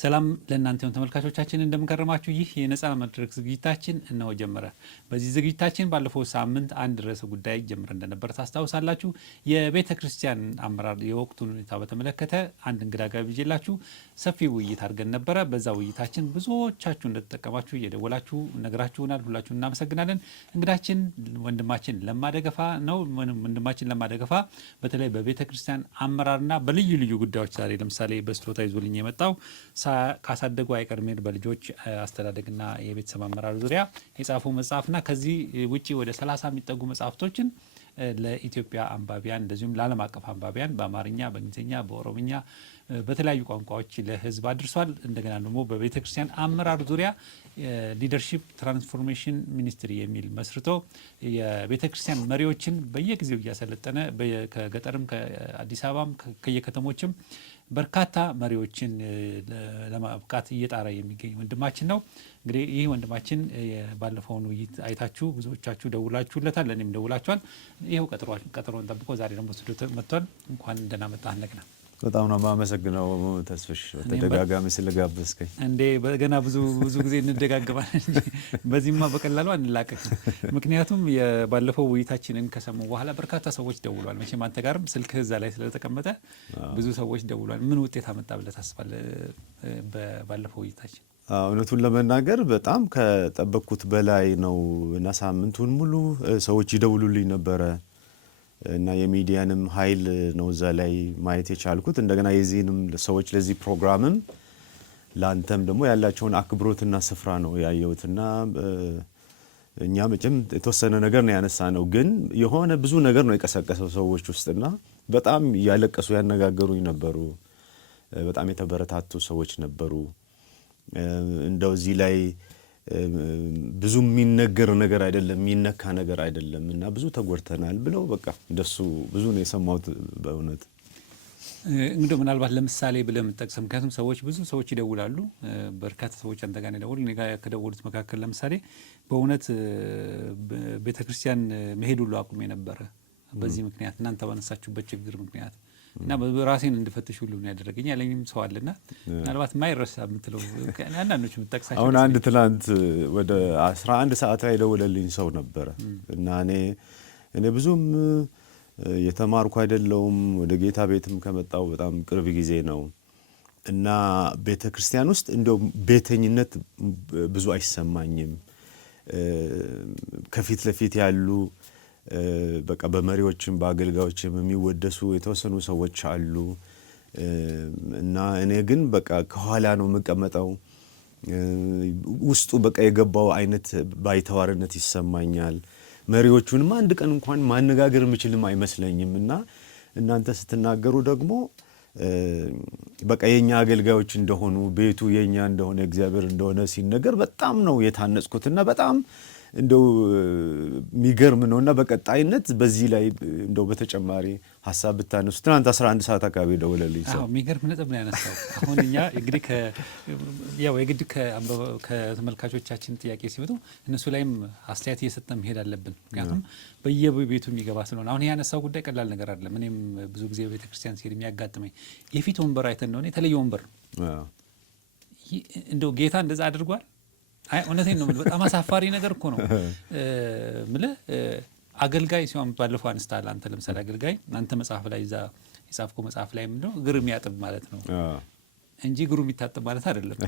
ሰላም ለእናንተም ተመልካቾቻችን እንደምንከረማችሁ። ይህ የነጻ መድረክ ዝግጅታችን እነሆ ጀመረ። በዚህ ዝግጅታችን ባለፈው ሳምንት አንድ ርዕሰ ጉዳይ ጀምረን እንደነበር ታስታውሳላችሁ። የቤተ ክርስቲያን አመራር የወቅቱን ሁኔታ በተመለከተ አንድ እንግዳ ጋብዤላችሁ ሰፊ ውይይት አድርገን ነበረ። በዛ ውይይታችን ብዙዎቻችሁ እንደተጠቀማችሁ እየደወላችሁ ነግራችሁናል። ሁላችሁ እናመሰግናለን። እንግዳችን ወንድማችን ለማደገፋ ነው። ወንድማችን ለማደገፋ በተለይ በቤተ ክርስቲያን አመራርና በልዩ ልዩ ጉዳዮች ዛሬ ለምሳሌ በስጦታ ይዞልኝ የመጣው ካሳደጉ አይቀርሜር በልጆች አስተዳደግና የቤተሰብ አመራር ዙሪያ የጻፈው መጽሐፍና ከዚህ ውጪ ወደ 30 የሚጠጉ መጽሐፍቶችን ለኢትዮጵያ አንባቢያን እንደዚሁም ለዓለም አቀፍ አንባቢያን በአማርኛ፣ በእንግሊዝኛ፣ በኦሮምኛ በተለያዩ ቋንቋዎች ለሕዝብ አድርሷል። እንደገና ደግሞ በቤተ ክርስቲያን አመራር ዙሪያ ሊደርሺፕ ትራንስፎርሜሽን ሚኒስትሪ የሚል መስርቶ የቤተ ክርስቲያን መሪዎችን በየጊዜው እያሰለጠነ ከገጠርም ከአዲስ አበባም ከየከተሞችም በርካታ መሪዎችን ለማብቃት እየጣረ የሚገኝ ወንድማችን ነው። እንግዲህ ይህ ወንድማችን ባለፈውን ውይይት አይታችሁ ብዙዎቻችሁ ደውላችሁለታል፣ ለእኔም ደውላችኋል። ይኸው ቀጠሮን ጠብቆ ዛሬ ደግሞ ስቱዲዮ መጥቷል። እንኳን ደህና መጣህ እንደገና። በጣም ነው የማመሰግነው ተስፍሽ ተደጋጋሚ ስለጋበዝከኝ። እንዴ ገና ብዙ ጊዜ እንደጋገባለን እንጂ በዚህማ በቀላሉ አንላቀቅም። ምክንያቱም ባለፈው ውይይታችንን ከሰሙ በኋላ በርካታ ሰዎች ደውሏል። መቼም አንተ ጋርም ስልክ እዛ ላይ ስለተቀመጠ ብዙ ሰዎች ደውሏል። ምን ውጤት አመጣ ብለህ ታስባለህ ባለፈው ውይይታችን? እውነቱን ለመናገር በጣም ከጠበቅኩት በላይ ነው እና ሳምንቱን ሙሉ ሰዎች ይደውሉልኝ ነበረ እና የሚዲያንም ኃይል ነው እዛ ላይ ማየት የቻልኩት። እንደገና የዚህንም ሰዎች ለዚህ ፕሮግራምም ለአንተም ደግሞ ያላቸውን አክብሮትና ስፍራ ነው ያየሁትና እኛ መቼም የተወሰነ ነገር ነው ያነሳ ነው፣ ግን የሆነ ብዙ ነገር ነው የቀሰቀሰው ሰዎች ውስጥና በጣም እያለቀሱ ያነጋገሩኝ ነበሩ። በጣም የተበረታቱ ሰዎች ነበሩ። እንደው እዚህ ላይ ብዙ የሚነገር ነገር አይደለም፣ የሚነካ ነገር አይደለም እና ብዙ ተጎድተናል ብለው በቃ እንደሱ ብዙ ነው የሰማሁት በእውነት። እንግዲህ ምናልባት ለምሳሌ ብለህ የምትጠቅሰው፣ ምክንያቱም ብዙ ሰዎች ይደውላሉ። በርካታ ሰዎች አንተ ጋር ይደውሉ። እኔ ጋር ከደወሉት መካከል ለምሳሌ በእውነት ቤተክርስቲያን መሄድ ሁሉ አቁሜ ነበረ በዚህ ምክንያት፣ እናንተ ባነሳችሁበት ችግር ምክንያት እና ራሴን እንድፈትሽ ሁሉ ነው ያደረገኝ ያለኝም ሰው አለና ምናልባት ማይረሳ የምትለው አንዳንዶች የምትጠቅሳቸው። አሁን አንድ ትናንት ወደ 11 ሰዓት ላይ ደወለልኝ ሰው ነበረ እና እኔ ብዙም የተማርኩ አይደለውም፣ ወደ ጌታ ቤትም ከመጣው በጣም ቅርብ ጊዜ ነው እና ቤተ ክርስቲያን ውስጥ እንደው ቤተኝነት ብዙ አይሰማኝም። ከፊት ለፊት ያሉ በቃ በመሪዎችም በአገልጋዮችም የሚወደሱ የተወሰኑ ሰዎች አሉ እና እኔ ግን በቃ ከኋላ ነው የምቀመጠው። ውስጡ በቃ የገባው አይነት ባይተዋርነት ይሰማኛል። መሪዎቹንም አንድ ቀን እንኳን ማነጋገር የምችልም አይመስለኝም እና እናንተ ስትናገሩ ደግሞ በቃ የኛ አገልጋዮች እንደሆኑ ቤቱ የኛ እንደሆነ እግዚአብሔር እንደሆነ ሲነገር በጣም ነው የታነጽኩትና በጣም እንደው የሚገርም ነውና በቀጣይነት በዚህ ላይ እንደው በተጨማሪ ሀሳብ ብታነሱ። ትናንት 11 ሰዓት አካባቢ ደወለልኝ ሰው። የሚገርም ነጥብ ነው ያነሳው። አሁን እኛ እንግዲህ የግድ ከተመልካቾቻችን ጥያቄ ሲመጡ እነሱ ላይም አስተያየት እየሰጠን መሄድ አለብን። ምክንያቱም በየቤቱ የሚገባ ስለሆነ አሁን ያነሳው ጉዳይ ቀላል ነገር አይደለም። እኔም ብዙ ጊዜ ቤተክርስቲያን ሲሄድ የሚያጋጥመኝ የፊት ወንበር አይተን እንደሆነ የተለየ ወንበር ነው። እንደው ጌታ እንደዛ አድርጓል? አይ እውነቴን ነው የምልህ። በጣም አሳፋሪ ነገር እኮ ነው የምልህ። አገልጋይ ሲሆን ባለፈው አንስታል አንተ ለምሳሌ አገልጋይ አንተ መጽሐፍ ላይ እዛ የጻፍከው መጽሐፍ ላይ ምንድነው እግር የሚያጥብ ማለት ነው እንጂ እግሩ የሚታጠብ ማለት አይደለም።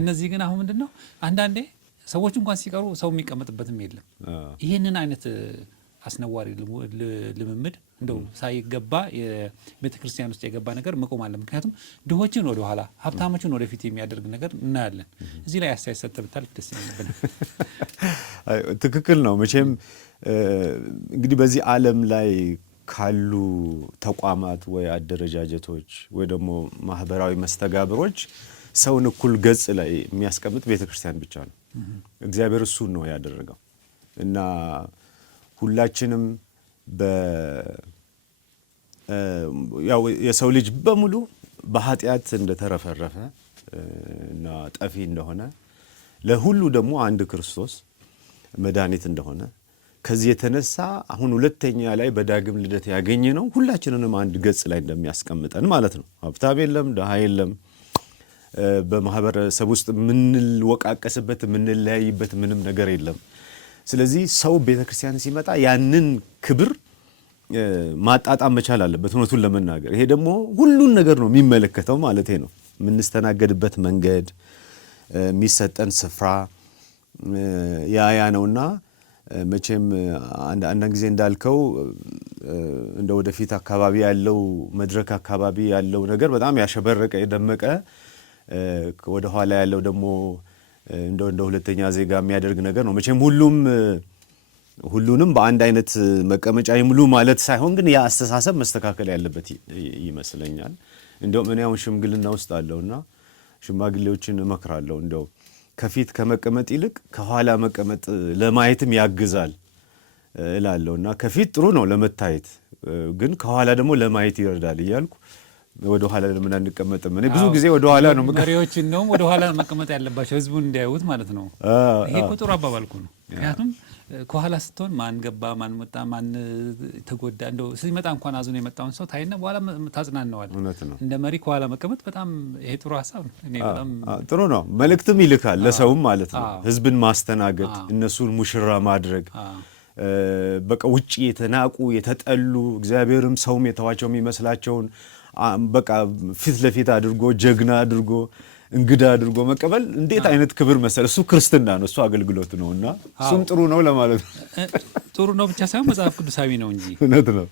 እነዚህ ግን አሁን ምንድነው አንዳንዴ ሰዎች እንኳን ሲቀሩ ሰው የሚቀመጥበትም የለም። ይህንን አይነት አስነዋሪ ልምምድ እንደው ሳይገባ የቤተ ክርስቲያን ውስጥ የገባ ነገር መቆም አለ። ምክንያቱም ድሆችን ወደ ኋላ ሀብታሞችን ወደፊት የሚያደርግ ነገር እናያለን። እዚህ ላይ አስተያየት ሰጥተህ ብታልፍ ደስ ይለኛል። ትክክል ነው። መቼም እንግዲህ በዚህ ዓለም ላይ ካሉ ተቋማት ወይ አደረጃጀቶች ወይ ደግሞ ማህበራዊ መስተጋብሮች ሰውን እኩል ገጽ ላይ የሚያስቀምጥ ቤተ ክርስቲያን ብቻ ነው። እግዚአብሔር እሱን ነው ያደረገው እና ሁላችንም ያው የሰው ልጅ በሙሉ በኃጢአት እንደተረፈረፈ እና ጠፊ እንደሆነ ለሁሉ ደግሞ አንድ ክርስቶስ መድኃኒት እንደሆነ ከዚህ የተነሳ አሁን ሁለተኛ ላይ በዳግም ልደት ያገኘ ነው ሁላችንንም አንድ ገጽ ላይ እንደሚያስቀምጠን ማለት ነው። ሀብታም የለም፣ ድሃ የለም፣ በማህበረሰብ ውስጥ የምንወቃቀስበት የምንለያይበት ምንም ነገር የለም። ስለዚህ ሰው ቤተክርስቲያን ሲመጣ ያንን ክብር ማጣጣም መቻል አለበት እውነቱን ለመናገር። ይሄ ደግሞ ሁሉን ነገር ነው የሚመለከተው ማለት ነው። የምንስተናገድበት መንገድ፣ የሚሰጠን ስፍራ ያ ነውና መቼም አንዳንድ ጊዜ እንዳልከው እንደ ወደፊት አካባቢ ያለው መድረክ አካባቢ ያለው ነገር በጣም ያሸበረቀ የደመቀ ወደ ኋላ ያለው ደግሞ እንደ ሁለተኛ ዜጋ የሚያደርግ ነገር ነው። መቼም ሁሉንም በአንድ አይነት መቀመጫ ይሙሉ ማለት ሳይሆን ግን ያ አስተሳሰብ መስተካከል ያለበት ይመስለኛል። እንደውም እኔ አሁን ሽምግልና ውስጥ አለውና ሽማግሌዎችን እመክራለሁ። እንደው ከፊት ከመቀመጥ ይልቅ ከኋላ መቀመጥ ለማየትም ያግዛል እላለሁና ከፊት ጥሩ ነው ለመታየት፣ ግን ከኋላ ደግሞ ለማየት ይረዳል እያልኩ ወደ ኋላ ለምን አንቀመጥም? እኔ ብዙ ጊዜ ወደ ኋላ ነው መሪዎች ነው ወደ ኋላ መቀመጥ ያለባቸው ህዝቡን እንዲያዩት ማለት ነው። ይሄ ቁጥሩ አባባልኩ ነው። ምክንያቱም ከኋላ ስትሆን ማን ገባ ማን ወጣ ማን ተጎዳ እንደው ሲመጣ እንኳን አዝኖ የመጣውን ሰው ታይና በኋላ ታጽናናዋል። እንደ መሪ ከኋላ መቀመጥ በጣም ይሄ ጥሩ ሀሳብ ነው። እኔ በጣም ጥሩ ነው። መልእክትም ይልካል ለሰውም ማለት ነው። ህዝብን ማስተናገድ፣ እነሱን ሙሽራ ማድረግ በቃ ውጪ የተናቁ የተጠሉ እግዚአብሔርም ሰውም የተዋቸው የሚመስላቸውን በቃ ፊት ለፊት አድርጎ ጀግና አድርጎ እንግዳ አድርጎ መቀበል እንዴት አይነት ክብር መሰለ! እሱ ክርስትና ነው፣ እሱ አገልግሎት ነውና እሱም ጥሩ ነው ለማለት ነው። ጥሩ ነው ብቻ ሳይሆን መጽሐፍ ቅዱሳዊ ነው እንጂ እውነት ነው።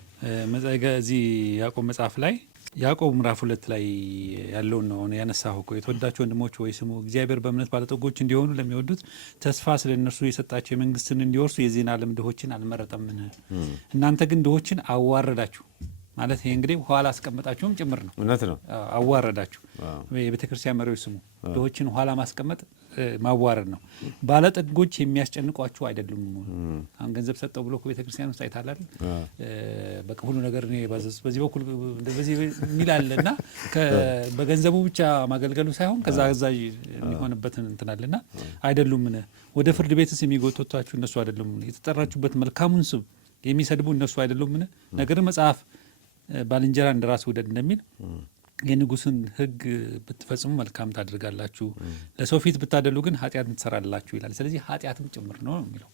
እዚህ ያዕቆብ መጽሐፍ ላይ ያዕቆብ ምዕራፍ 2 ላይ ያለውን ነው ያነሳው እኮ። የተወዳችሁ ወንድሞች ወይ ስሙ፣ እግዚአብሔር በእምነት ባለጠጎች እንዲሆኑ ለሚወዱት ተስፋ ስለ እነርሱ የሰጣቸው የመንግስትን እንዲወርሱ የዚህን ዓለም ድሆችን አልመረጠምን? እናንተ ግን ድሆችን አዋረዳችሁ ማለት ይሄ እንግዲህ ኋላ አስቀመጣችሁም ጭምር ነው። እውነት ነው። አዋረዳችሁ። የቤተክርስቲያን መሪዎች ስሙ፣ ድሆችን ኋላ ማስቀመጥ ማዋረድ ነው። ባለጠጎች የሚያስጨንቋችሁ አይደሉም። አሁን ገንዘብ ሰጠው ብሎ ቤተክርስቲያን ውስጥ አይታላል። በቃ ሁሉ ነገር እኔ በዚህ በኩል በዚህ የሚል አለና በገንዘቡ ብቻ ማገልገሉ ሳይሆን ከዛ የሚሆንበት እንትን አለና አይደሉም። ወደ ፍርድ ቤትስ የሚጎተቷችሁ እነሱ አይደሉም? የተጠራችሁበት መልካሙን ስም የሚሰድቡ እነሱ አይደሉም? ነገር መጽሐፍ ባልንጀራ እንደራስ ውደድ እንደሚል የንጉሥን ሕግ ብትፈጽሙ መልካም ታደርጋላችሁ፣ ለሰው ፊት ብታደሉ ግን ኃጢአትን ትሰራላችሁ ይላል። ስለዚህ ኃጢአትም ጭምር ነው የሚለው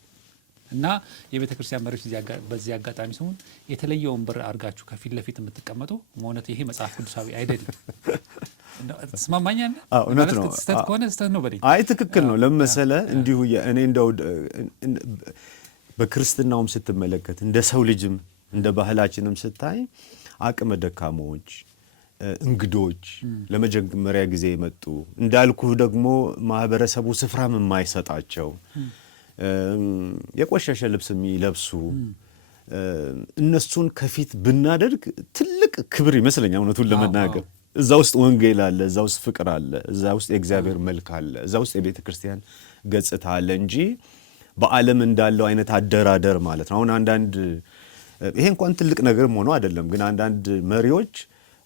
እና የቤተ ክርስቲያን መሪዎች በዚህ አጋጣሚ ስሙን የተለየ ወንበር አድርጋችሁ ከፊት ለፊት የምትቀመጡ መሆነት ይሄ መጽሐፍ ቅዱሳዊ አይደለም። ተስማማኛለህ? እውነት ነው። ስህተት ከሆነ ስህተት ነው በለኝ። አይ ትክክል ነው። ለመሰለ እንዲሁ እኔ እንደው በክርስትናውም ስትመለከት እንደ ሰው ልጅም እንደ ባህላችንም ስታይ አቅመ ደካሞች፣ እንግዶች፣ ለመጀመሪያ ጊዜ የመጡ እንዳልኩህ ደግሞ ማህበረሰቡ ስፍራም የማይሰጣቸው የቆሸሸ ልብስ የሚለብሱ እነሱን ከፊት ብናደርግ ትልቅ ክብር ይመስለኛል እውነቱን ለመናገር። እዛ ውስጥ ወንጌል አለ፣ እዛ ውስጥ ፍቅር አለ፣ እዛ ውስጥ የእግዚአብሔር መልክ አለ፣ እዛ ውስጥ የቤተ ክርስቲያን ገጽታ አለ እንጂ በዓለም እንዳለው አይነት አደራደር ማለት ነው። አሁን አንዳንድ ይሄ እንኳን ትልቅ ነገርም ሆኖ አይደለም፣ ግን አንዳንድ መሪዎች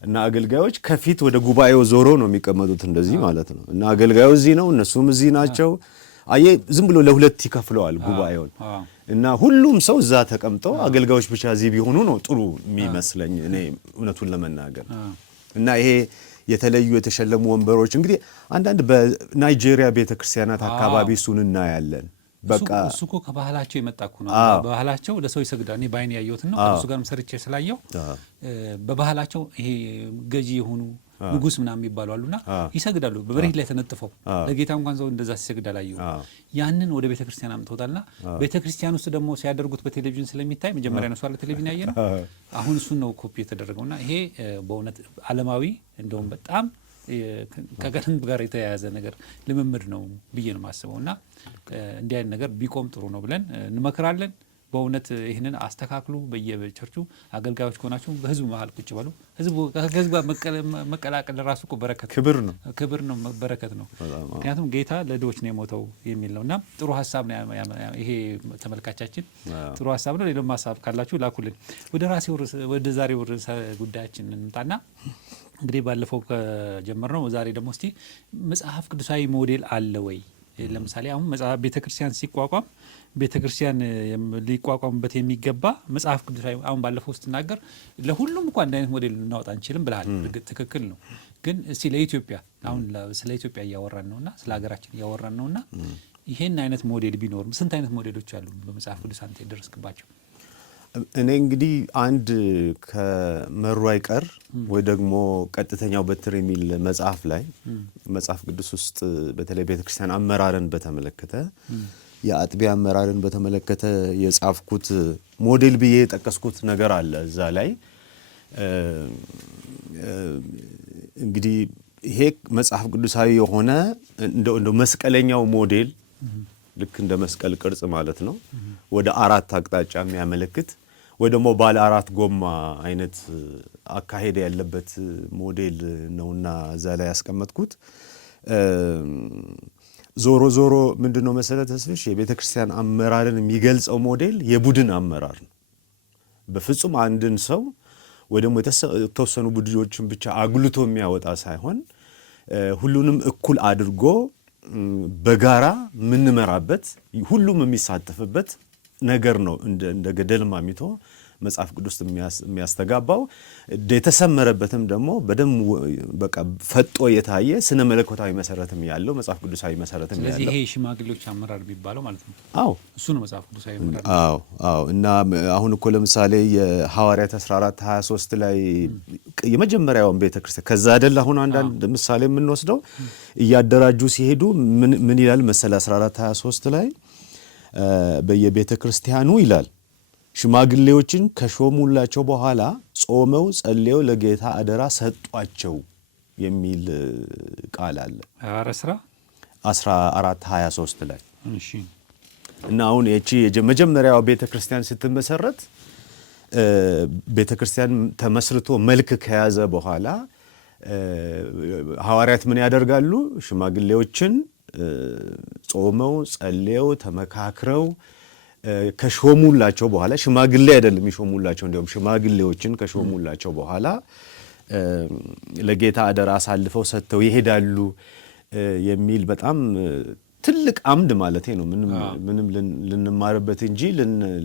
እና አገልጋዮች ከፊት ወደ ጉባኤው ዞሮ ነው የሚቀመጡት እንደዚህ ማለት ነው። እና አገልጋዩ እዚህ ነው፣ እነሱም እዚህ ናቸው። አየህ ዝም ብሎ ለሁለት ይከፍለዋል ጉባኤውን እና ሁሉም ሰው እዛ ተቀምጠው አገልጋዮች ብቻ እዚህ ቢሆኑ ነው ጥሩ የሚመስለኝ እኔ እውነቱን ለመናገር። እና ይሄ የተለዩ የተሸለሙ ወንበሮች እንግዲህ አንዳንድ በናይጄሪያ ቤተክርስቲያናት አካባቢ እሱን እናያለን። በቃ እሱ እኮ ከባህላቸው የመጣ እኮ ነው። በባህላቸው ለሰው ይሰግዳል። እኔ ባይኔ ያየሁትን ነው ከእሱ ጋርም ሰርቼ ስላየው በባህላቸው ይሄ ገዢ የሆኑ ንጉስ ምናምን የሚባሉ አሉና ይሰግዳሉ በመሬት ላይ ተነጥፈው ለጌታ እንኳን ሰው እንደዛ ሲሰግድ አላየሁም። ያንን ወደ ቤተክርስቲያን አምጥተውታልና ቤተክርስቲያን ውስጥ ደግሞ ሲያደርጉት በቴሌቪዥን ስለሚታይ መጀመሪያ ነው ያለ ቴሌቪዥን ያየነው። አሁን እሱን ነው ኮፒ የተደረገውና ይሄ በእውነት ዓለማዊ እንደውም በጣም ከገንዘብ ጋር የተያያዘ ነገር ልምምድ ነው ብዬ ነው የማስበው። እና እንዲህ አይነት ነገር ቢቆም ጥሩ ነው ብለን እንመክራለን። በእውነት ይህንን አስተካክሉ። በየቸርቹ አገልጋዮች ከሆናችሁ በህዝቡ መሀል ቁጭ በሉ። ህዝቡ ከህዝብ መቀላቀል ራሱ እኮ በረከት ክብር ነው፣ ክብር ነው፣ በረከት ነው። ምክንያቱም ጌታ ለድሆች ነው የሞተው የሚል ነው። እና ጥሩ ሀሳብ ነው ይሄ ተመልካቻችን፣ ጥሩ ሀሳብ ነው። ሌላም ሀሳብ ካላችሁ ላኩልን። ወደ ዛሬው ርዕሰ ጉዳያችን እንምጣና እንግዲህ ባለፈው ከጀመርነው ዛሬ ደግሞ እስቲ መጽሐፍ ቅዱሳዊ ሞዴል አለ ወይ ለምሳሌ አሁን መጽሐፍ ቤተክርስቲያን ሲቋቋም ቤተክርስቲያን ሊቋቋምበት የሚገባ መጽሐፍ ቅዱሳዊ አሁን ባለፈው ስትናገር ለሁሉም እንኳን አንድ አይነት ሞዴል ልናወጣ አንችልም ብለሃል። ትክክል ነው። ግን እስቲ ለኢትዮጵያ አሁን ስለ ኢትዮጵያ እያወራን ነውና ስለ ሀገራችን እያወራን ነውና ይሄን አይነት ሞዴል ቢኖር ስንት አይነት ሞዴሎች አሉ በመጽሐፍ ቅዱስ አንተ የደረስክባቸው? እኔ እንግዲህ አንድ ከመሩ አይቀር ወይ ደግሞ ቀጥተኛው በትር የሚል መጽሐፍ ላይ መጽሐፍ ቅዱስ ውስጥ በተለይ ቤተክርስቲያን አመራርን በተመለከተ የአጥቢያ አመራርን በተመለከተ የጻፍኩት ሞዴል ብዬ የጠቀስኩት ነገር አለ እዛ ላይ። እንግዲህ ይሄ መጽሐፍ ቅዱሳዊ የሆነ እንደ መስቀለኛው ሞዴል ልክ እንደ መስቀል ቅርጽ ማለት ነው፣ ወደ አራት አቅጣጫ የሚያመለክት ወይ ደግሞ ባለ አራት ጎማ አይነት አካሄድ ያለበት ሞዴል ነውና እዛ ላይ ያስቀመጥኩት። ዞሮ ዞሮ ምንድነው መሰረት ተስፍሽ የቤተ ክርስቲያን አመራርን የሚገልጸው ሞዴል የቡድን አመራር ነው። በፍጹም አንድን ሰው ወይ ደግሞ የተወሰኑ ቡድኖችን ብቻ አጉልቶ የሚያወጣ ሳይሆን ሁሉንም እኩል አድርጎ በጋራ የምንመራበት ሁሉም የሚሳተፍበት ነገር ነው። እንደ ገደል ማሚቶ መጽሐፍ ቅዱስ የሚያስተጋባው የተሰመረበትም ደግሞ በደንብ በቃ ፈጦ የታየ ስነ መለኮታዊ መሰረትም ያለው መጽሐፍ ቅዱሳዊ መሰረትም ያለው። ስለዚህ ይሄ ሽማግሌዎች አመራር የሚባለው ማለት ነው። አዎ እሱ ነው መጽሐፍ ቅዱሳዊ አመራር። አዎ እና አሁን እኮ ለምሳሌ የሐዋርያት 14:23 ላይ የመጀመሪያውን ቤተክርስቲያን ከዛ አይደል አሁን አንዳንድ ምሳሌ የምንወስደው እያደራጁ ሲሄዱ ምን ይላል መሰለ 14:23 ላይ በየቤተ ክርስቲያኑ ይላል ሽማግሌዎችን ከሾሙላቸው በኋላ ጾመው ጸልየው ለጌታ አደራ ሰጧቸው የሚል ቃል አለ። ሐዋርያት ሥራ 14:23 ላይ። እሺ። እና አሁን እቺ የመጀመሪያው ቤተክርስቲያን ስትመሰረት ቤተክርስቲያን ተመስርቶ መልክ ከያዘ በኋላ ሐዋርያት ምን ያደርጋሉ? ሽማግሌዎችን ጾመው ጸልየው ተመካክረው ከሾሙላቸው በኋላ ሽማግሌ አይደለም የሚሾሙላቸው፣ እንዲያውም ሽማግሌዎችን ከሾሙላቸው በኋላ ለጌታ አደራ አሳልፈው ሰጥተው ይሄዳሉ የሚል በጣም ትልቅ አምድ ማለት ነው። ምንም ልንማርበት እንጂ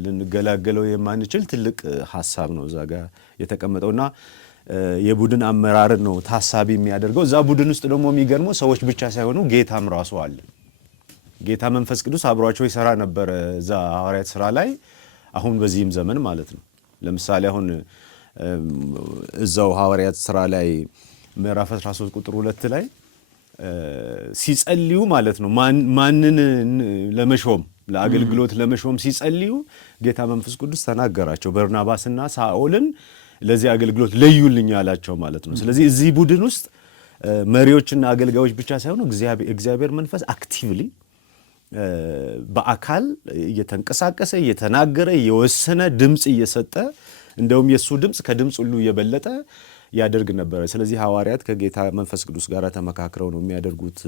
ልንገላገለው የማንችል ትልቅ ሐሳብ ነው እዛ ጋር የተቀመጠውና የቡድን አመራር ነው ታሳቢ የሚያደርገው። እዛ ቡድን ውስጥ ደግሞ የሚገርመው ሰዎች ብቻ ሳይሆኑ ጌታም ራሱ አለ። ጌታ መንፈስ ቅዱስ አብሯቸው ይሰራ ነበር እዛ ሐዋርያት ሥራ ላይ፣ አሁን በዚህም ዘመን ማለት ነው። ለምሳሌ አሁን እዛው ሐዋርያት ሥራ ላይ ምዕራፍ 13 ቁጥር 2 ላይ ሲጸልዩ ማለት ነው ማንን ለመሾም ለአገልግሎት ለመሾም ሲጸልዩ ጌታ መንፈስ ቅዱስ ተናገራቸው። በርናባስና ሳኦልን ለዚህ አገልግሎት ለዩልኝ አላቸው ማለት ነው። ስለዚህ እዚህ ቡድን ውስጥ መሪዎችና አገልጋዮች ብቻ ሳይሆኑ እግዚአብሔር መንፈስ አክቲቭሊ በአካል እየተንቀሳቀሰ እየተናገረ እየወሰነ ድምጽ እየሰጠ እንደውም የሱ ድምጽ ከድምጽ ሁሉ እየበለጠ ያደርግ ነበር። ስለዚህ ሐዋርያት ከጌታ መንፈስ ቅዱስ ጋር ተመካክረው ነው የሚያደርጉት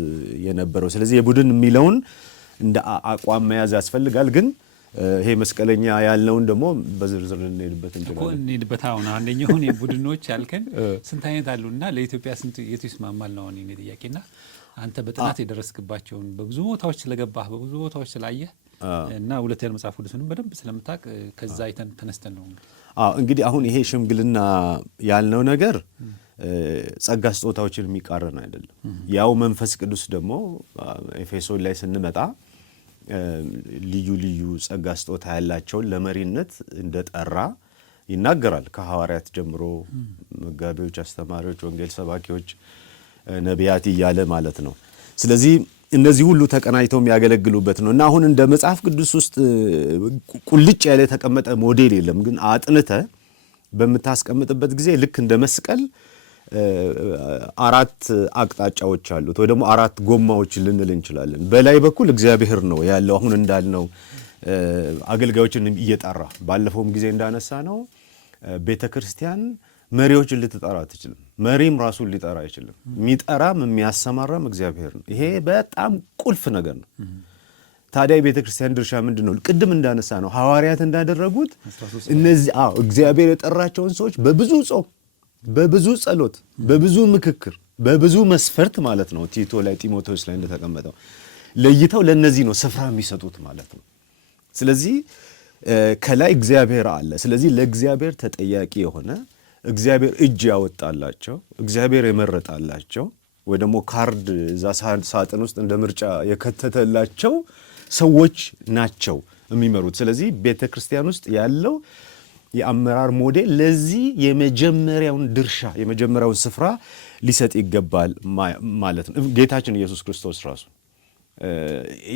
የነበረው። ስለዚህ የቡድን የሚለውን እንደ አቋም መያዝ ያስፈልጋል። ግን ይሄ መስቀለኛ ያልነውን ደግሞ በዝርዝር እንሄድበት እንችላለን። እንሄድበት። አሁን አንደኛው የቡድኖች ያልከን ስንት አይነት አሉና ለኢትዮጵያ ስንት የቱ ይስማማል ነው እኔ ጥያቄና አንተ በጥናት የደረስክባቸውን በብዙ ቦታዎች ስለገባህ በብዙ ቦታዎች ስላየህ እና ሁለተኛ መጽሐፍ ቅዱስንም በደንብ ስለምታውቅ ከዛ አይተን ተነስተን ነው። እንግዲህ አሁን ይሄ ሽምግልና ያልነው ነገር ጸጋ ስጦታዎችን የሚቃረን አይደለም። ያው መንፈስ ቅዱስ ደግሞ ኤፌሶን ላይ ስንመጣ ልዩ ልዩ ጸጋ ስጦታ ያላቸውን ለመሪነት እንደጠራ ይናገራል። ከሐዋርያት ጀምሮ መጋቢዎች፣ አስተማሪዎች፣ ወንጌል ሰባኪዎች፣ ነቢያት እያለ ማለት ነው። ስለዚህ እነዚህ ሁሉ ተቀናጅተው የሚያገለግሉበት ነው እና አሁን እንደ መጽሐፍ ቅዱስ ውስጥ ቁልጭ ያለ የተቀመጠ ሞዴል የለም። ግን አጥንተ በምታስቀምጥበት ጊዜ ልክ እንደ መስቀል አራት አቅጣጫዎች አሉት ወይ ደግሞ አራት ጎማዎች ልንል እንችላለን። በላይ በኩል እግዚአብሔር ነው ያለው። አሁን እንዳልነው አገልጋዮችን እየጠራ ባለፈውም ጊዜ እንዳነሳ ነው ቤተክርስቲያን መሪዎችን ልትጠራ አትችልም። መሪም ራሱን ሊጠራ አይችልም። የሚጠራም የሚያሰማራም እግዚአብሔር ነው። ይሄ በጣም ቁልፍ ነገር ነው። ታዲያ የቤተ ክርስቲያን ድርሻ ምንድን ነው? ቅድም እንዳነሳ ነው ሐዋርያት እንዳደረጉት እነዚህ እግዚአብሔር የጠራቸውን ሰዎች በብዙ ጾም፣ በብዙ ጸሎት፣ በብዙ ምክክር፣ በብዙ መስፈርት ማለት ነው ቲቶ ላይ ጢሞቴዎስ ላይ እንደተቀመጠው ለይተው ለነዚህ ነው ስፍራ የሚሰጡት ማለት ነው። ስለዚህ ከላይ እግዚአብሔር አለ። ስለዚህ ለእግዚአብሔር ተጠያቂ የሆነ እግዚአብሔር እጅ ያወጣላቸው እግዚአብሔር የመረጣላቸው ወይ ደግሞ ካርድ እዛ ሳጥን ውስጥ እንደ ምርጫ የከተተላቸው ሰዎች ናቸው የሚመሩት። ስለዚህ ቤተ ክርስቲያን ውስጥ ያለው የአመራር ሞዴል ለዚህ የመጀመሪያውን ድርሻ የመጀመሪያውን ስፍራ ሊሰጥ ይገባል ማለት ነው። ጌታችን ኢየሱስ ክርስቶስ ራሱ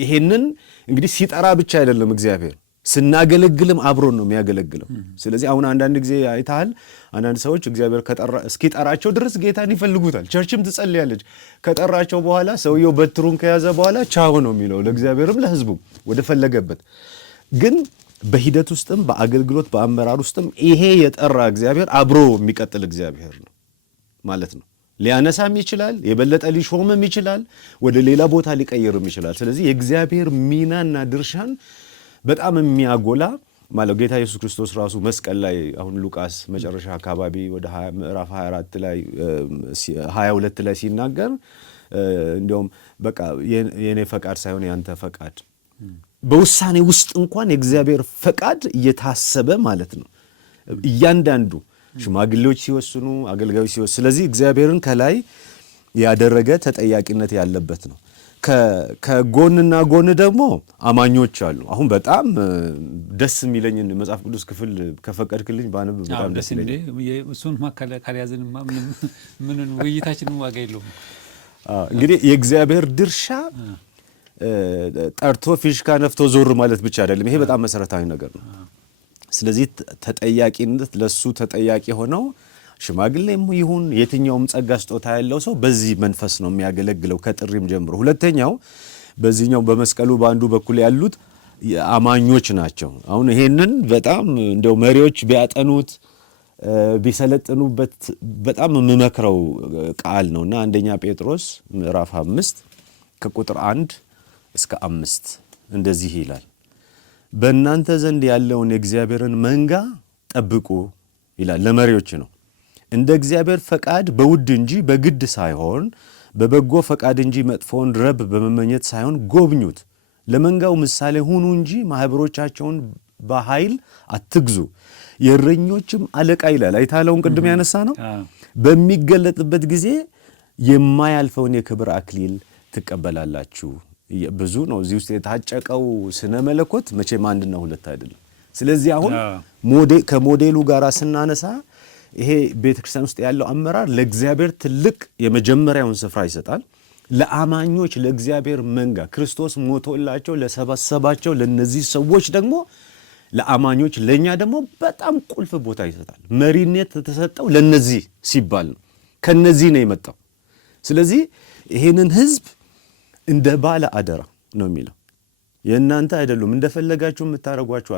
ይሄንን እንግዲህ ሲጠራ ብቻ አይደለም እግዚአብሔር ስናገለግልም አብሮን ነው የሚያገለግለው። ስለዚህ አሁን አንዳንድ ጊዜ አይተሃል፣ አንዳንድ ሰዎች እግዚአብሔር እስኪጠራቸው ድረስ ጌታን ይፈልጉታል። ቸርችም ትጸልያለች። ከጠራቸው በኋላ ሰውየው በትሩን ከያዘ በኋላ ቻው ነው የሚለው ለእግዚአብሔርም ለሕዝቡም ወደ ፈለገበት። ግን በሂደት ውስጥም በአገልግሎት በአመራር ውስጥም ይሄ የጠራ እግዚአብሔር አብሮ የሚቀጥል እግዚአብሔር ነው ማለት ነው። ሊያነሳም ይችላል፣ የበለጠ ሊሾምም ይችላል፣ ወደ ሌላ ቦታ ሊቀይርም ይችላል። ስለዚህ የእግዚአብሔር ሚናና ድርሻን በጣም የሚያጎላ ማለት ጌታ ኢየሱስ ክርስቶስ ራሱ መስቀል ላይ አሁን ሉቃስ መጨረሻ አካባቢ ወደ ምዕራፍ 24 ላይ 22 ላይ ሲናገር እንዲያውም በቃ የኔ ፈቃድ ሳይሆን ያንተ ፈቃድ በውሳኔ ውስጥ እንኳን የእግዚአብሔር ፈቃድ እየታሰበ ማለት ነው እያንዳንዱ ሽማግሌዎች ሲወስኑ አገልጋዮች ሲወስኑ። ስለዚህ እግዚአብሔርን ከላይ ያደረገ ተጠያቂነት ያለበት ነው። ከጎንና ጎን ደግሞ አማኞች አሉ። አሁን በጣም ደስ የሚለኝ መጽሐፍ ቅዱስ ክፍል ከፈቀድክልኝ ባነብ በጣም ደስ ይለኛል። እሱን ካልያዝን ምን ውይይታችንን ዋጋ የለውም። እንግዲህ የእግዚአብሔር ድርሻ ጠርቶ ፊሽካ ነፍቶ ዞር ማለት ብቻ አይደለም። ይሄ በጣም መሰረታዊ ነገር ነው። ስለዚህ ተጠያቂነት ለሱ ተጠያቂ ሆነው ሽማግሌም ይሁን የትኛውም ጸጋ ስጦታ ያለው ሰው በዚህ መንፈስ ነው የሚያገለግለው ከጥሪም ጀምሮ። ሁለተኛው በዚህኛው በመስቀሉ በአንዱ በኩል ያሉት አማኞች ናቸው። አሁን ይሄንን በጣም እንደው መሪዎች ቢያጠኑት ቢሰለጥኑበት በጣም የምመክረው ቃል ነውና አንደኛ ጴጥሮስ ምዕራፍ 5 ከቁጥር 1 እስከ 5 እንደዚህ ይላል። በእናንተ ዘንድ ያለውን የእግዚአብሔርን መንጋ ጠብቁ ይላል። ለመሪዎች ነው። እንደ እግዚአብሔር ፈቃድ በውድ እንጂ በግድ ሳይሆን በበጎ ፈቃድ እንጂ መጥፎውን ረብ በመመኘት ሳይሆን ጎብኙት። ለመንጋው ምሳሌ ሁኑ እንጂ ማህበሮቻቸውን በኃይል አትግዙ። የእረኞችም አለቃ ይላል። አይታለውን ቅድም ያነሳ ነው። በሚገለጥበት ጊዜ የማያልፈውን የክብር አክሊል ትቀበላላችሁ። ብዙ ነው እዚህ ውስጥ የታጨቀው ስነ መለኮት መቼም አንድና ሁለት አይደለም። ስለዚህ አሁን ከሞዴሉ ጋር ስናነሳ ይሄ ቤተክርስቲያን ውስጥ ያለው አመራር ለእግዚአብሔር ትልቅ የመጀመሪያውን ስፍራ ይሰጣል። ለአማኞች ለእግዚአብሔር መንጋ ክርስቶስ ሞቶላቸው ለሰበሰባቸው ለነዚህ ሰዎች ደግሞ ለአማኞች ለኛ ደግሞ በጣም ቁልፍ ቦታ ይሰጣል። መሪነት የተሰጠው ለነዚህ ሲባል ነው። ከነዚህ ነው የመጣው። ስለዚህ ይሄንን ህዝብ እንደ ባለ አደራ ነው የሚለው። የእናንተ አይደሉም፣ እንደፈለጋችሁ የምታረጓቸው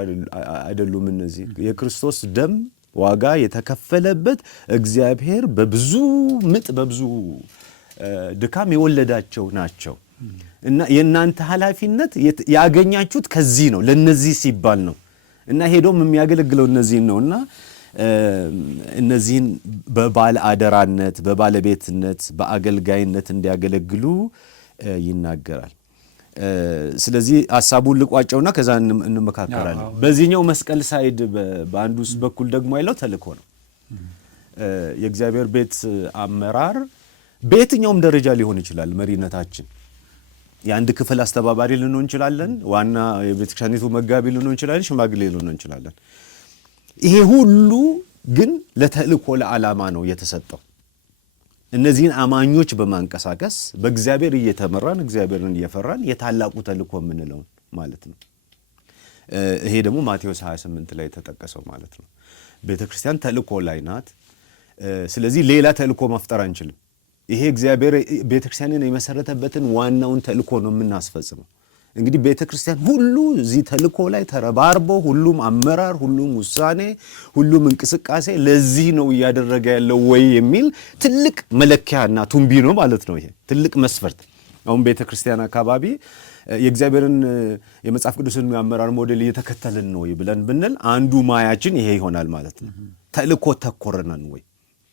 አይደሉም። እነዚህ የክርስቶስ ደም ዋጋ የተከፈለበት እግዚአብሔር በብዙ ምጥ በብዙ ድካም የወለዳቸው ናቸው እና የእናንተ ኃላፊነት ያገኛችሁት ከዚህ ነው፣ ለነዚህ ሲባል ነው እና ሄዶም የሚያገለግለው እነዚህን ነውና እነዚህን በባለ አደራነት በባለቤትነት በአገልጋይነት እንዲያገለግሉ ይናገራል። ስለዚህ ሐሳቡን ልቋጨውና ከዛ እንመካከራለን። በዚህኛው መስቀል ሳይድ በአንዱ በኩል ደግሞ ያለው ተልእኮ ነው። የእግዚአብሔር ቤት አመራር በየትኛውም ደረጃ ሊሆን ይችላል። መሪነታችን የአንድ ክፍል አስተባባሪ ልንሆን እንችላለን፣ ዋና የቤተክርስቲያኒቱ መጋቢ ልንሆን እንችላለን፣ ሽማግሌ ልንሆን እንችላለን። ይሄ ሁሉ ግን ለተልእኮ ለዓላማ ነው የተሰጠው። እነዚህን አማኞች በማንቀሳቀስ በእግዚአብሔር እየተመራን እግዚአብሔርን እየፈራን የታላቁ ተልእኮ የምንለው ማለት ነው። ይሄ ደግሞ ማቴዎስ 28 ላይ የተጠቀሰው ማለት ነው። ቤተክርስቲያን ተልእኮ ላይ ናት። ስለዚህ ሌላ ተልእኮ መፍጠር አንችልም። ይሄ እግዚአብሔር ቤተክርስቲያንን የመሰረተበትን ዋናውን ተልእኮ ነው የምናስፈጽመው። እንግዲህ ቤተክርስቲያን ሁሉ እዚህ ተልእኮ ላይ ተረባርቦ ሁሉም አመራር፣ ሁሉም ውሳኔ፣ ሁሉም እንቅስቃሴ ለዚህ ነው እያደረገ ያለው ወይ የሚል ትልቅ መለኪያና ቱንቢ ነው ማለት ነው። ይሄ ትልቅ መስፈርት። አሁን ቤተክርስቲያን አካባቢ የእግዚአብሔርን የመጽሐፍ ቅዱስን የአመራር ሞዴል እየተከተልን ነው ብለን ብንል አንዱ ማያችን ይሄ ይሆናል ማለት ነው። ተልእኮ ተኮር ነን ወይ?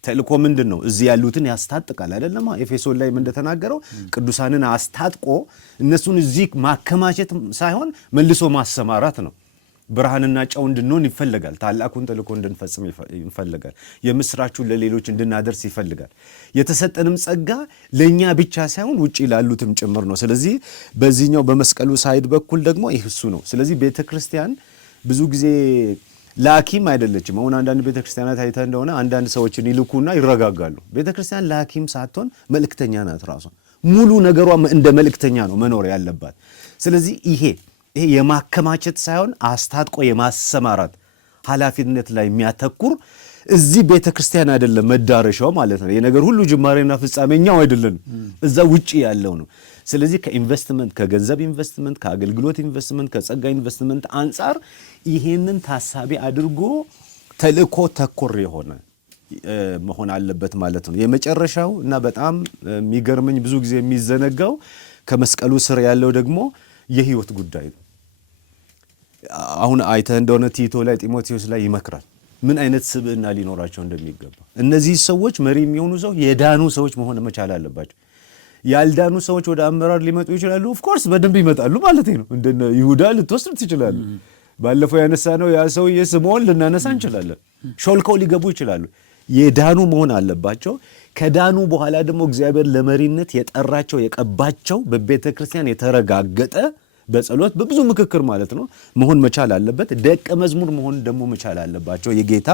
ተልእኮ ምንድን ነው? እዚህ ያሉትን ያስታጥቃል አይደለም? ኤፌሶን ላይ እንደተናገረው ቅዱሳንን አስታጥቆ እነሱን እዚህ ማከማቸት ሳይሆን መልሶ ማሰማራት ነው። ብርሃንና ጨው እንድንሆን ይፈልጋል። ታላቁን ተልእኮ እንድንፈጽም ይፈልጋል። የምስራቹን ለሌሎች እንድናደርስ ይፈልጋል። የተሰጠንም ጸጋ ለእኛ ብቻ ሳይሆን ውጪ ላሉትም ጭምር ነው። ስለዚህ በዚህኛው በመስቀሉ ሳይድ በኩል ደግሞ ይህ እሱ ነው። ስለዚህ ቤተ ክርስቲያን ብዙ ጊዜ ላኪም አይደለችም። አሁን አንዳንድ ቤተ ክርስቲያናት አይተህ እንደሆነ አንዳንድ ሰዎችን ይልኩና ይረጋጋሉ። ቤተ ክርስቲያን ላኪም ሳትሆን መልእክተኛ ናት። ራሷ ሙሉ ነገሯ እንደ መልእክተኛ ነው መኖር ያለባት። ስለዚህ ይሄ የማከማቸት ሳይሆን አስታጥቆ የማሰማራት ኃላፊነት ላይ የሚያተኩር እዚህ ቤተ ክርስቲያን አይደለም መዳረሻው ማለት ነው። የነገር ሁሉ ጅማሬና ፍጻሜኛው አይደለም፣ እዛ ውጪ ያለው ነው። ስለዚህ ከኢንቨስትመንት ከገንዘብ ኢንቨስትመንት፣ ከአገልግሎት ኢንቨስትመንት፣ ከጸጋ ኢንቨስትመንት አንጻር ይሄንን ታሳቢ አድርጎ ተልእኮ ተኮር የሆነ መሆን አለበት ማለት ነው። የመጨረሻው እና በጣም የሚገርመኝ ብዙ ጊዜ የሚዘነጋው ከመስቀሉ ስር ያለው ደግሞ የህይወት ጉዳይ ነው። አሁን አይተህ እንደሆነ ቲቶ ላይ ጢሞቴዎስ ላይ ይመክራል ምን አይነት ስብዕና ሊኖራቸው እንደሚገባ። እነዚህ ሰዎች መሪ የሚሆኑ ሰው የዳኑ ሰዎች መሆን መቻል አለባቸው። ያልዳኑ ሰዎች ወደ አመራር ሊመጡ ይችላሉ። ኦፍ ኮርስ በደንብ ይመጣሉ ማለት ነው። እንደነ ይሁዳ ልትወስድ ትችላለህ። ባለፈው ያነሳነው ያ ሰውዬ ስምዖን ልናነሳ እንችላለን። ሾልከው ሊገቡ ይችላሉ። የዳኑ መሆን አለባቸው። ከዳኑ በኋላ ደግሞ እግዚአብሔር ለመሪነት የጠራቸው የቀባቸው በቤተ ክርስቲያን የተረጋገጠ በጸሎት በብዙ ምክክር ማለት ነው መሆን መቻል አለበት። ደቀ መዝሙር መሆን ደግሞ መቻል አለባቸው የጌታ።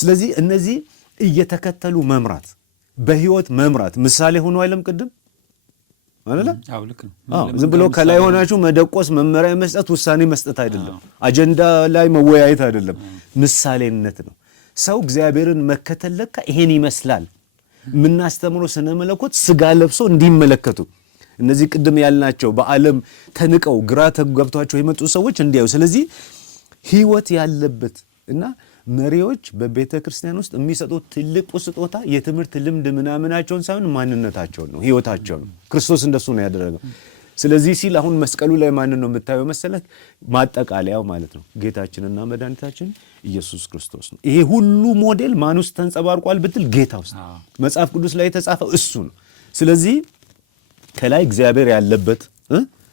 ስለዚህ እነዚህ እየተከተሉ መምራት፣ በህይወት መምራት ምሳሌ ሆኖ አይለም ቅድም ማለት ነው። ዝም ብሎ ከላይ ሆናችሁ መደቆስ፣ መመሪያ መስጠት፣ ውሳኔ መስጠት አይደለም። አጀንዳ ላይ መወያየት አይደለም። ምሳሌነት ነው። ሰው እግዚአብሔርን መከተል ለካ ይሄን ይመስላል። የምናስተምረው ስነ መለኮት ስጋ ለብሶ እንዲመለከቱ እነዚህ ቅድም ያልናቸው በዓለም ተንቀው ግራ ተገብቷቸው የመጡ ሰዎች እንዲያዩ። ስለዚህ ህይወት ያለበት እና መሪዎች በቤተ ክርስቲያን ውስጥ የሚሰጡት ትልቁ ስጦታ የትምህርት ልምድ ምናምናቸውን ሳይሆን ማንነታቸውን ነው፣ ህይወታቸውን ነው። ክርስቶስ እንደሱ ነው ያደረገው። ስለዚህ ሲል አሁን መስቀሉ ላይ ማንን ነው የምታየው መሰለህ? ማጠቃለያው ማለት ነው ጌታችንና መድኃኒታችን ኢየሱስ ክርስቶስ ነው። ይሄ ሁሉ ሞዴል ማን ውስጥ ተንጸባርቋል ብትል ጌታ ውስጥ። መጽሐፍ ቅዱስ ላይ የተጻፈው እሱ ነው። ስለዚህ ከላይ እግዚአብሔር ያለበት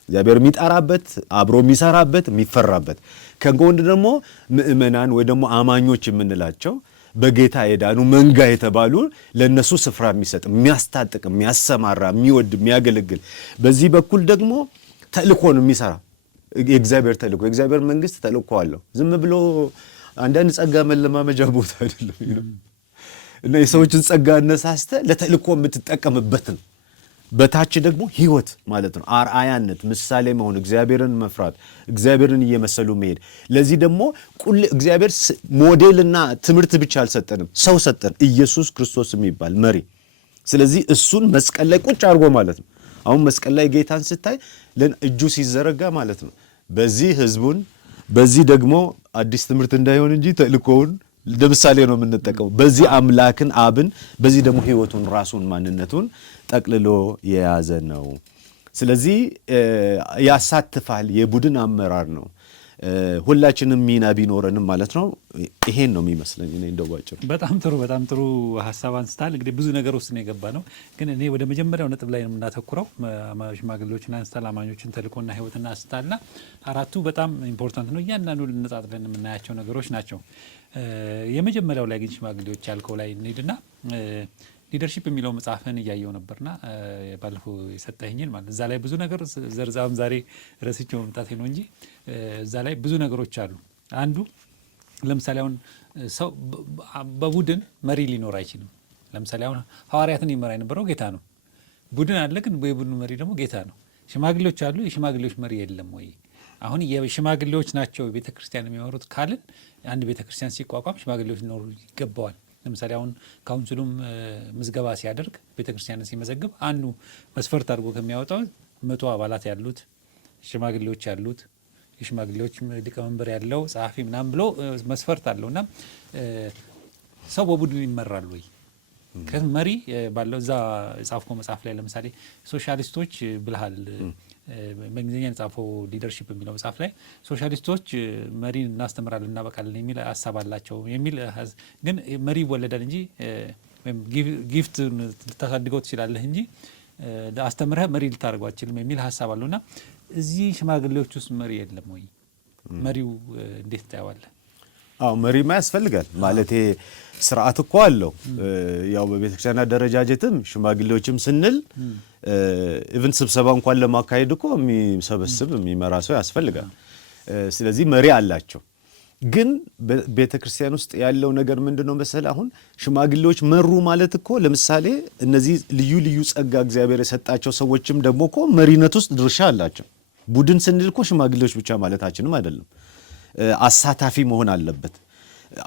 እግዚአብሔር የሚጠራበት አብሮ የሚሰራበት የሚፈራበት፣ ከጎን ደግሞ ምእመናን ወይ ደግሞ አማኞች የምንላቸው በጌታ የዳኑ መንጋ የተባሉ ለነሱ ስፍራ የሚሰጥ የሚያስታጥቅ፣ የሚያሰማራ፣ የሚወድ፣ የሚያገለግል፣ በዚህ በኩል ደግሞ ተልእኮን የሚሰራ የእግዚአብሔር ተልእኮ የእግዚአብሔር መንግስት ተልእኮ አለው። ዝም ብሎ አንዳንድ ጸጋ መለማመጃ ቦታ አይደለም እና የሰዎችን ጸጋ አነሳስተ ለተልእኮ የምትጠቀምበት ነው። በታች ደግሞ ህይወት ማለት ነው። አርአያነት፣ ምሳሌ መሆን፣ እግዚአብሔርን መፍራት፣ እግዚአብሔርን እየመሰሉ መሄድ። ለዚህ ደግሞ እግዚአብሔር ሞዴልና ትምህርት ብቻ አልሰጠንም፣ ሰው ሰጠን፣ ኢየሱስ ክርስቶስ የሚባል መሪ። ስለዚህ እሱን መስቀል ላይ ቁጭ አድርጎ ማለት ነው። አሁን መስቀል ላይ ጌታን ስታይ እጁ ሲዘረጋ ማለት ነው በዚህ ህዝቡን፣ በዚህ ደግሞ አዲስ ትምህርት እንዳይሆን እንጂ ተልእኮውን ለምሳሌ ነው የምንጠቀመው። በዚህ አምላክን አብን፣ በዚህ ደግሞ ህይወቱን፣ ራሱን፣ ማንነቱን ጠቅልሎ የያዘ ነው። ስለዚህ ያሳትፋል። የቡድን አመራር ነው። ሁላችንም ሚና ቢኖረንም ማለት ነው። ይሄን ነው የሚመስለኝ እኔ እንደዋጭው። በጣም ጥሩ ሀሳብ አንስታል። እንግዲህ ብዙ ነገር ውስጥ ነው የገባ ነው፣ ግን እኔ ወደ መጀመሪያው ነጥብ ላይ ነው የምናተኩረው። ሽማግሌዎችን አንስታል፣ አማኞችን ተልእኮና ህይወትና አንስታልና አራቱ በጣም ኢምፖርታንት ነው። እያንዳንዱ ልነጻጽረን የምናያቸው ነገሮች ናቸው። የመጀመሪያው ላይ ግን ሽማግሌዎች ያልከው ላይ እንሂድና ሊደርሺፕ የሚለው መጽሐፍን እያየው ነበርና ባለፈው የሰጠኸኝን ማለት እዛ ላይ ብዙ ነገር ዘርዛም ዛሬ ረስቼው መምጣቴ ነው እንጂ እዛ ላይ ብዙ ነገሮች አሉ። አንዱ ለምሳሌ አሁን ሰው በቡድን መሪ ሊኖር አይችልም። ለምሳሌ አሁን ሐዋርያትን ይመራ የነበረው ጌታ ነው። ቡድን አለ፣ ግን የቡድኑ መሪ ደግሞ ጌታ ነው። ሽማግሌዎች አሉ፣ የሽማግሌዎች መሪ የለም ወይ? አሁን የሽማግሌዎች ናቸው ቤተ ክርስቲያን የሚመሩት ካልን አንድ ቤተ ክርስቲያን ሲቋቋም ሽማግሌዎች ሊኖሩ ይገባዋል። ለምሳሌ አሁን ካውንስሉም ምዝገባ ሲያደርግ ቤተክርስቲያንን ሲመዘግብ አንዱ መስፈርት አድርጎ ከሚያወጣው 100 አባላት ያሉት ሽማግሌዎች ያሉት የሽማግሌዎች ሊቀመንበር ያለው ጸሐፊ ምናምን ብሎ መስፈርት አለውና ሰው በቡድን ይመራል ወይ? ከመሪ ባለው እዛ ጻፍኮ መጽሐፍ ላይ ለምሳሌ ሶሻሊስቶች ብልሃል በእንግሊዝኛ የጻፈው ሊደርሺፕ የሚለው መጽሐፍ ላይ ሶሻሊስቶች መሪን እናስተምራለን እናበቃለን የሚል ሀሳብ አላቸው የሚል ግን መሪ ይወለዳል እንጂ ወይም ጊፍት ልታሳድገው ትችላለህ እንጂ አስተምረህ መሪ ልታደርገው አትችልም የሚል ሀሳብ አለውና እዚህ ሽማግሌዎች ውስጥ መሪ የለም ወይ? መሪው እንዴት ታየዋለህ? አዎ መሪማ ያስፈልጋል ማለት ስርዓት እኮ አለው። ያው በቤተክርስቲያን አደረጃጀትም ሽማግሌዎችም ስንል ኢቭን ስብሰባ እንኳን ለማካሄድ እኮ የሚሰበስብ የሚመራ ሰው ያስፈልጋል። ስለዚህ መሪ አላቸው። ግን ቤተክርስቲያን ውስጥ ያለው ነገር ምንድነው መሰለህ? አሁን ሽማግሌዎች መሩ ማለት እኮ ለምሳሌ እነዚህ ልዩ ልዩ ጸጋ እግዚአብሔር የሰጣቸው ሰዎችም ደግሞ እኮ መሪነት ውስጥ ድርሻ አላቸው። ቡድን ስንል እኮ ሽማግሌዎች ብቻ ማለታችንም አይደለም። አሳታፊ መሆን አለበት።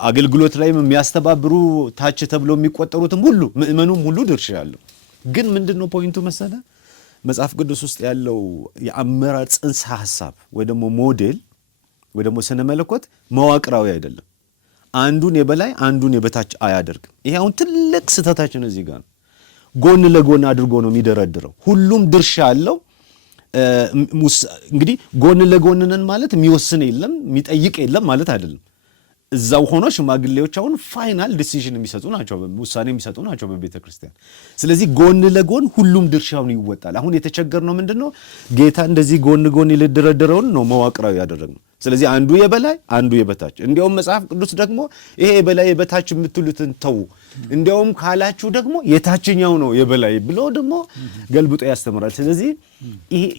አገልግሎት ላይም የሚያስተባብሩ ታች ተብሎ የሚቆጠሩትም ሁሉ ምእመኑም ሁሉ ድርሻ ያለው። ግን ምንድነው ፖይንቱ መሰለህ? መጽሐፍ ቅዱስ ውስጥ ያለው የአመራር ጽንሰ ሐሳብ ወይ ደግሞ ሞዴል ወይ ደግሞ ስነ መለኮት መዋቅራዊ አይደለም። አንዱን የበላይ አንዱን የበታች አያደርግም። ይሄ አሁን ትልቅ ስህተታችን እዚህ ጋር ነው። ጎን ለጎን አድርጎ ነው የሚደረድረው። ሁሉም ድርሻ አለው። እንግዲህ ጎን ለጎን ነን ማለት የሚወስን የለም የሚጠይቅ የለም ማለት አይደለም። እዛው ሆኖ ሽማግሌዎች አሁን ፋይናል ዲሲዥን የሚሰጡ ናቸው፣ ውሳኔ የሚሰጡ ናቸው በቤተ ክርስቲያን። ስለዚህ ጎን ለጎን ሁሉም ድርሻውን ይወጣል። አሁን የተቸገርነው ምንድነው? ጌታ እንደዚህ ጎን ጎን የደረደረውን ነው መዋቅራዊ ያደረግነው። ስለዚህ አንዱ የበላይ አንዱ የበታች። እንዲያውም መጽሐፍ ቅዱስ ደግሞ ይሄ የበላይ የበታች የምትሉትን ተው፣ እንዲያውም ካላችሁ ደግሞ የታችኛው ነው የበላይ ብሎ ደግሞ ገልብጦ ያስተምራል። ስለዚህ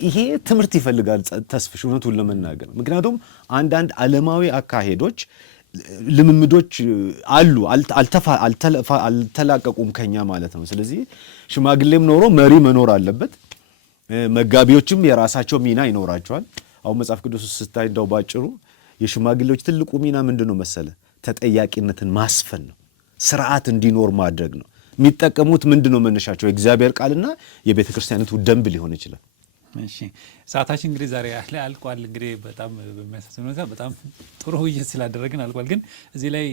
ይሄ ትምህርት ይፈልጋል ተስፍሽ፣ እውነቱን ለመናገር ምክንያቱም አንዳንድ ዓለማዊ አካሄዶች ልምምዶች አሉ፣ አልተላቀቁም ከኛ ማለት ነው። ስለዚህ ሽማግሌም ኖሮ መሪ መኖር አለበት። መጋቢዎችም የራሳቸው ሚና ይኖራቸዋል። አሁን መጽሐፍ ቅዱስ ስታይ እንደው ባጭሩ የሽማግሌዎች ትልቁ ሚና ምንድነው መሰለ? ተጠያቂነትን ማስፈን ነው። ስርዓት እንዲኖር ማድረግ ነው። የሚጠቀሙት ምንድነው መነሻቸው? የእግዚአብሔር ቃልና የቤተ ክርስቲያኒቱ ደንብ ሊሆን ይችላል። እሺ ሰዓታችን እንግዲህ ዛሬ አልቋል። እንግዲህ በጣም በሚያሳዝን ሁኔታ በጣም ጥሩ ውይይት ስላደረግን አልቋል። ግን እዚህ ላይ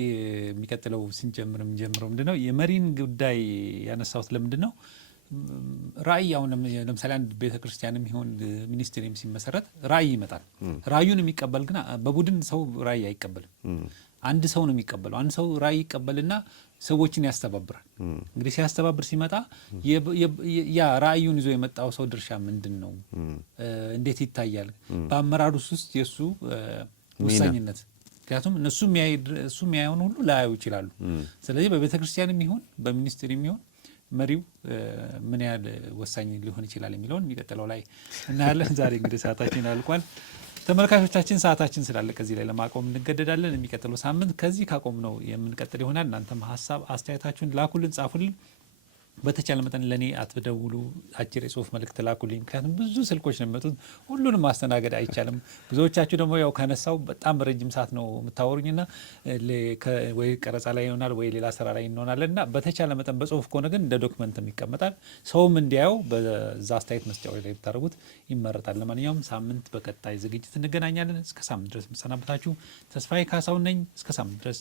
የሚቀጥለው የምንጀምረው ምንድነው የመሪን ጉዳይ ያነሳሁት ለምንድን ነው? ራእይ አሁን ለምሳሌ አንድ ቤተክርስቲያንም ይሁን ሚኒስትሪም ሲመሰረት ራእይ ይመጣል። ራእዩን የሚቀበል ግን በቡድን ሰው ራእይ አይቀበልም። አንድ ሰው ነው የሚቀበለው። አንድ ሰው ራእይ ይቀበልና ሰዎችን ያስተባብራል። እንግዲህ ሲያስተባብር ሲመጣ ያ ራእዩን ይዞ የመጣው ሰው ድርሻ ምንድን ነው? እንዴት ይታያል? በአመራር ውስጥ የሱ ወሳኝነት፣ ምክንያቱም እሱ የሚያየውን ሁሉ ላያዩ ይችላሉ። ስለዚህ በቤተክርስቲያንም ይሁን በሚኒስትሪም ይሁን መሪው ምን ያህል ወሳኝ ሊሆን ይችላል የሚለውን የሚቀጥለው ላይ እናያለን። ዛሬ እንግዲህ ሰዓታችን አልቋል። ተመልካቾቻችን ሰዓታችን ስላለቀ እዚህ ላይ ለማቆም እንገደዳለን። የሚቀጥለው ሳምንት ከዚህ ካቆም ነው የምንቀጥል ይሆናል። እናንተም ሀሳብ አስተያየታችሁን ላኩልን፣ ጻፉልን። በተቻለ መጠን ለእኔ አትደውሉ፣ አጭር የጽሁፍ መልእክት ላኩልኝ። ምክንያቱም ብዙ ስልኮች ነው የሚመጡት፣ ሁሉንም ማስተናገድ አይቻልም። ብዙዎቻችሁ ደግሞ ያው ከነሳው በጣም ረጅም ሰዓት ነው የምታወሩኝና ወይ ቀረጻ ላይ ይሆናል ወይ ሌላ ስራ ላይ እንሆናለን እና በተቻለ መጠን በጽሁፍ ከሆነ ግን እንደ ዶክመንትም ይቀመጣል፣ ሰውም እንዲያየው በዛ አስተያየት መስጫው ላይ ብታደርጉት ይመረጣል። ለማንኛውም ሳምንት በቀጣይ ዝግጅት እንገናኛለን። እስከ ሳምንት ድረስ የምሰናበታችሁ ተስፋዬ ካሳሁን ነኝ። እስከ ሳምንት ድረስ